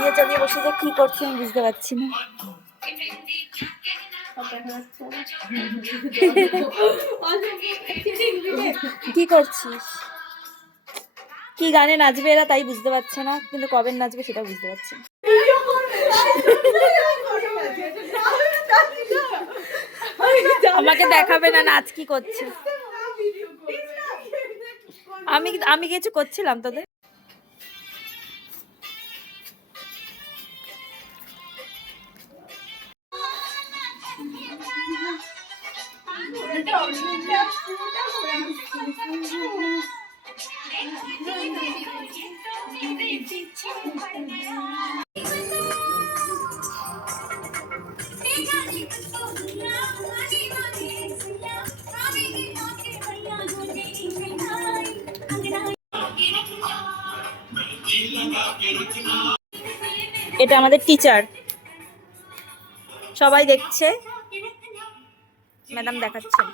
Video চালিয়ে বসে যে কি করছি আমি বুঝতে পারছি না। কি করছিস? কি গানে নাচবে এরা তাই বুঝতে পারছে না, কিন্তু কবে নাচবে সেটাও বুঝতে পারছে না। আমাকে দেখাবে না নাচ কি করছে। আমি কিছু করছিলাম তোদের? এটা আমাদের টিচার, সবাই দেখছে, ম্যাডাম দেখাচ্ছেন।